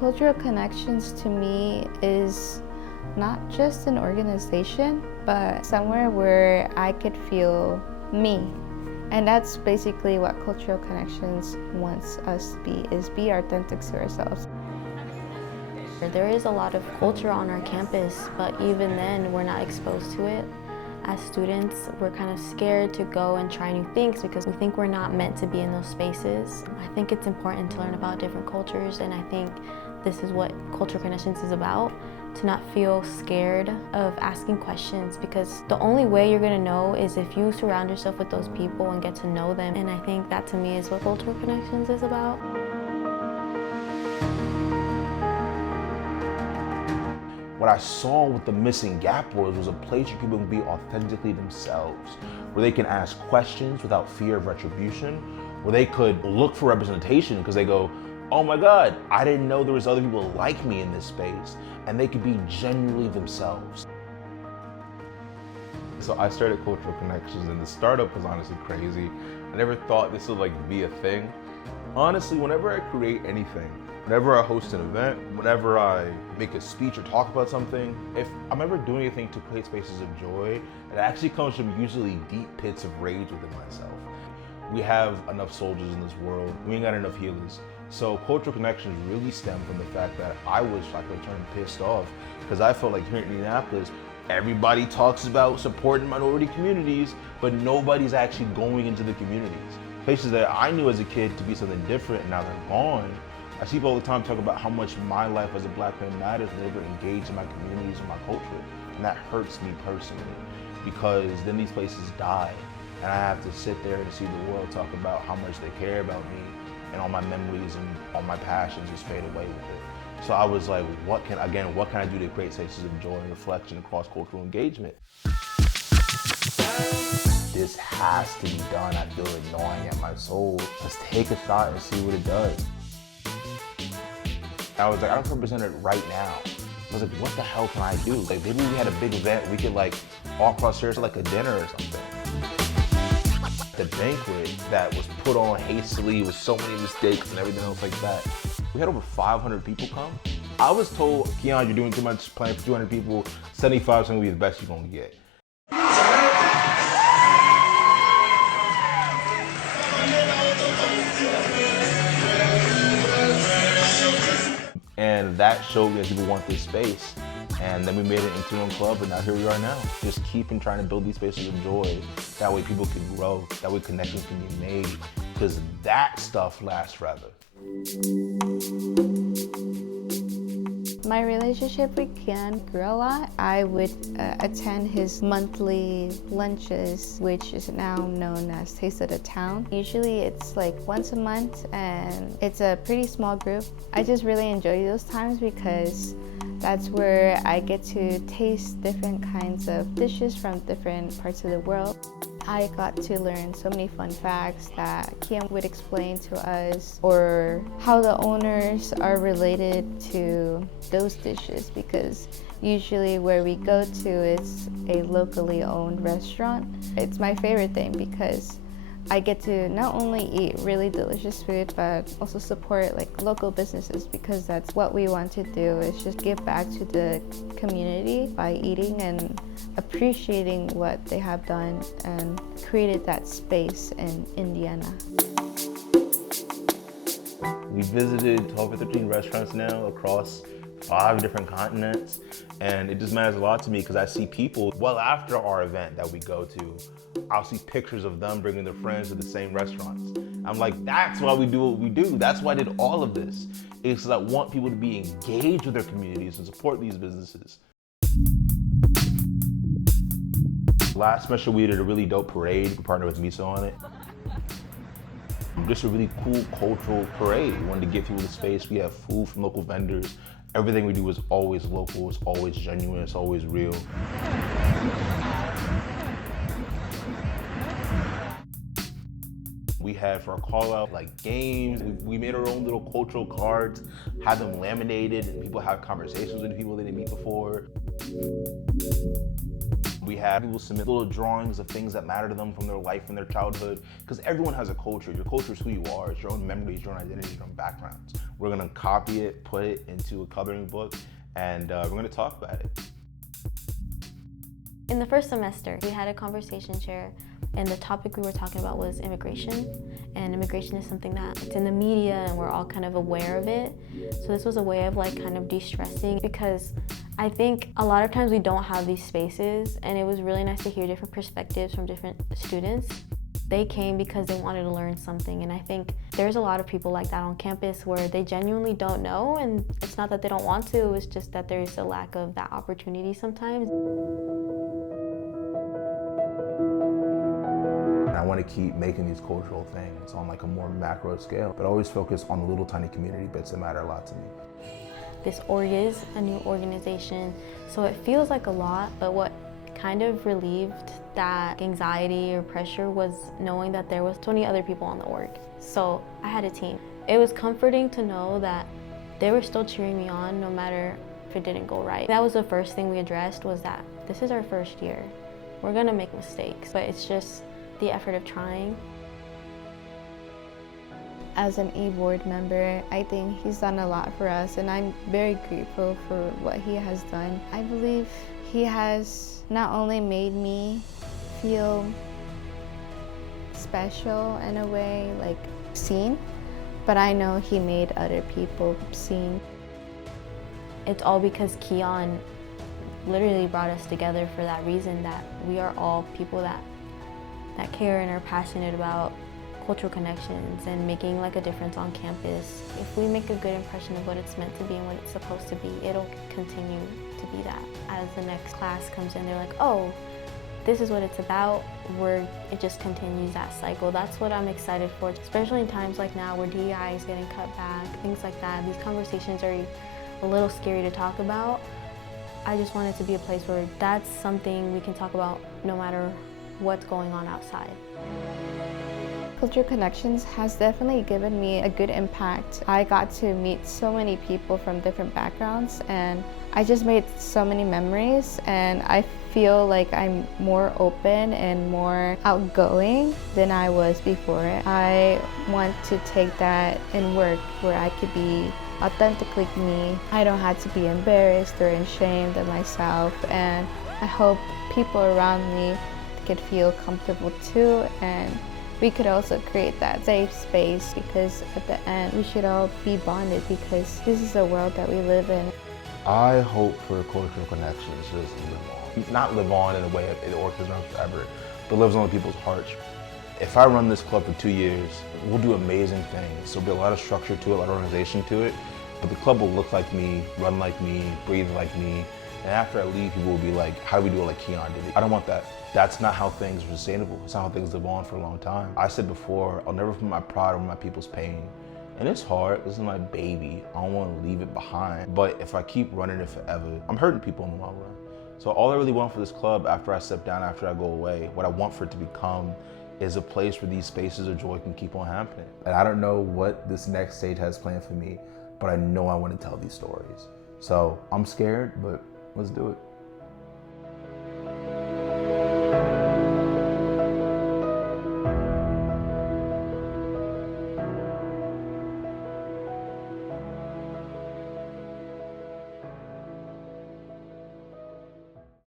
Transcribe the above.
Cultural Connections to me is not just an organization, but somewhere where I could feel me. And that's basically what Cultural Connections wants us to be, is be authentic to ourselves. There is a lot of culture on our campus, but even then, we're not exposed to it. As students, we're kind of scared to go and try new things because we think we're not meant to be in those spaces. I think it's important to learn about different cultures, and I think this is what Cultural Connections is about, to not feel scared of asking questions, because the only way you're gonna know is if you surround yourself with those people and get to know them. And I think that to me is what Cultural Connections is about. What I saw with the missing gap was a place where people can be authentically themselves, where they can ask questions without fear of retribution, where they could look for representation because they go, oh my God, I didn't know there was other people like me in this space, and they could be genuinely themselves. So I started Cultural Connections, and the startup was honestly crazy. I never thought this would be a thing. Honestly, whenever I create anything, whenever I host an event, whenever I make a speech or talk about something, if I'm ever doing anything to create spaces of joy, it actually comes from usually deep pits of rage within myself. We have enough soldiers in this world, we ain't got enough healers. So Cultural Connections really stemmed from the fact that I was turned pissed off because I felt like here in Indianapolis, everybody talks about supporting minority communities, but nobody's actually going into the communities. Places that I knew as a kid to be something different, and now they're gone. I see people all the time talk about how much my life as a Black man matters and they're engaged in my communities and my culture. And that hurts me personally because then these places die and I have to sit there and see the world talk about how much they care about me, and all my memories and all my passions just fade away with it. So I was like, what can I do to create spaces of joy and reflection and cross-cultural engagement? This has to be done. I feel it gnawing at my soul. Let's take a shot and see what it does. I was like, I don't represent it right now. I was like, what the hell can I do? Like, maybe we had a big event, we could all cross here to a dinner or something. The banquet that was put on hastily with so many mistakes and everything else like that. We had over 500 people come. I was told, Keon, you're doing too much, playing for 200 people, 75 is gonna be the best you're gonna get. And that showed that people want this space. And then we made it into a club, and now here we are now. Just keeping trying to build these spaces of joy. That way people can grow, that way connections can be made, because that stuff lasts forever. My relationship with Kian grew a lot. I would attend his monthly lunches, which is now known as Taste of the Town. Usually it's once a month, and it's a pretty small group. I just really enjoy those times because that's where I get to taste different kinds of dishes from different parts of the world. I got to learn so many fun facts that Kian would explain to us, or how the owners are related to those dishes, because usually where we go to is a locally owned restaurant. It's my favorite thing because I get to not only eat really delicious food, but also support local businesses, because that's what we want to do, is just give back to the community by eating and appreciating what they have done and created that space in Indiana. We visited 12 or 13 restaurants now across 5 different continents, and it just matters a lot to me because I see people, well after our event that we go to, I'll see pictures of them bringing their friends to the same restaurants. I'm like, that's why we do what we do. That's why I did all of this. It's because I want people to be engaged with their communities and support these businesses. Last semester we did a really dope parade. We partnered with Miso on it. Just a really cool cultural parade. We wanted to give people the space. We have food from local vendors. Everything we do is always local, it's always genuine, it's always real. We had for a call out games. We made our own little cultural cards, had them laminated, and people have conversations with people they didn't meet before. We had people submit little drawings of things that matter to them from their life and their childhood, because everyone has a culture. Your culture is who you are. It's your own memories, your own identity, your own backgrounds. We're gonna copy it, put it into a coloring book, and we're gonna talk about it. In the first semester, we had a conversation chair, and the topic we were talking about was immigration. And immigration is something that it's in the media and we're all kind of aware of it. So this was a way of like kind of de-stressing, because I think a lot of times we don't have these spaces, and it was really nice to hear different perspectives from different students. They came because they wanted to learn something, and I think there's a lot of people like that on campus where they genuinely don't know, and it's not that they don't want to, it's just that there's a lack of that opportunity sometimes. I want to keep making these cultural things on like a more macro scale, but always focus on the little tiny community bits that matter a lot to me. This org is a new organization, so it feels like a lot, but what kind of relieved that anxiety or pressure was knowing that there was 20 other people on the org. So I had a team. It was comforting to know that they were still cheering me on no matter if it didn't go right. That was the first thing we addressed, was that this is our first year. We're gonna make mistakes, but it's just the effort of trying. As an E-board member, I think he's done a lot for us, and I'm very grateful for what he has done. I believe he has not only made me feel special in a way, like seen, but I know he made other people seen. It's all because Keon literally brought us together for that reason, that we are all people that care and are passionate about cultural connections and making like a difference on campus. If we make a good impression of what it's meant to be and what it's supposed to be, it'll continue to be that. As the next class comes in, they're like, oh, this is what it's about, it just continues that cycle. That's what I'm excited for, especially in times like now where DEI is getting cut back, things like that. These conversations are a little scary to talk about. I just want it to be a place where that's something we can talk about no matter what's going on outside. Cultural Connections has definitely given me a good impact. I got to meet so many people from different backgrounds, and I just made so many memories, and I feel like I'm more open and more outgoing than I was before. I want to take that and work where I could be authentically me. I don't have to be embarrassed or ashamed of myself, and I hope people around me could feel comfortable too, and we could also create that safe space, because at the end we should all be bonded, because this is the world that we live in. I hope for Cultural Connections to just live on. Not live on in a way it orchestrates forever, but lives on in people's hearts. If I run this club for 2 years, we'll do amazing things. There'll be a lot of structure to it, a lot of organization to it, but the club will look like me, run like me, breathe like me. And after I leave, people will be like, how do we do it like Keon did it? I don't want that. That's not how things are sustainable. It's not how things live on for a long time. I said before, I'll never put my pride over my people's pain. And it's hard, this is my baby. I don't want to leave it behind. But if I keep running it forever, I'm hurting people in the long run. So all I really want for this club after I step down, after I go away, what I want for it to become is a place where these spaces of joy can keep on happening. And I don't know what this next stage has planned for me, but I know I want to tell these stories. So I'm scared, but let's do it.